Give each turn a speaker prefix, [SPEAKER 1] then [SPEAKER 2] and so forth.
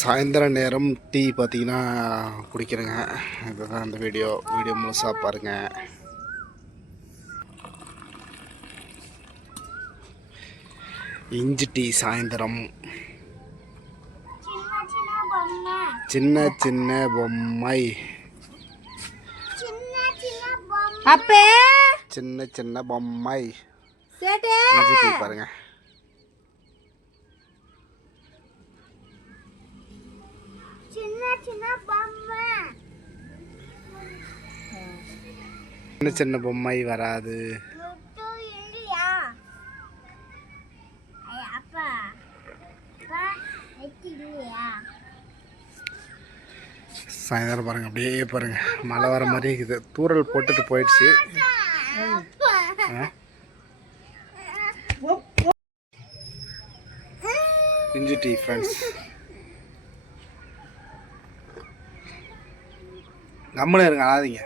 [SPEAKER 1] சாயந்தர நேரம் டீ பார்த்தீங்கன்னா குடிக்கிறேங்க. இதுதான் அந்த வீடியோ. வீடியோ முழுசாக பாருங்கள் இஞ்சி டீ சாயந்தரம்.
[SPEAKER 2] சின்ன சின்ன பொம்மை.
[SPEAKER 1] சின்ன சின்ன பொம்மை. இஞ்சி டீ பாருங்கள்
[SPEAKER 2] சின்ன சின்ன பொம்மை
[SPEAKER 1] வராது. சாயந்தரம் பாருங்க அப்படியே பாருங்க. மழை வர மாதிரி இருக்குது. தூரல் போட்டுட்டு போயிடுச்சு? இஞ்சி டீ ஃப்ரெண்ட்ஸ் கம்முன்னு இருங்க அழாதீங்க.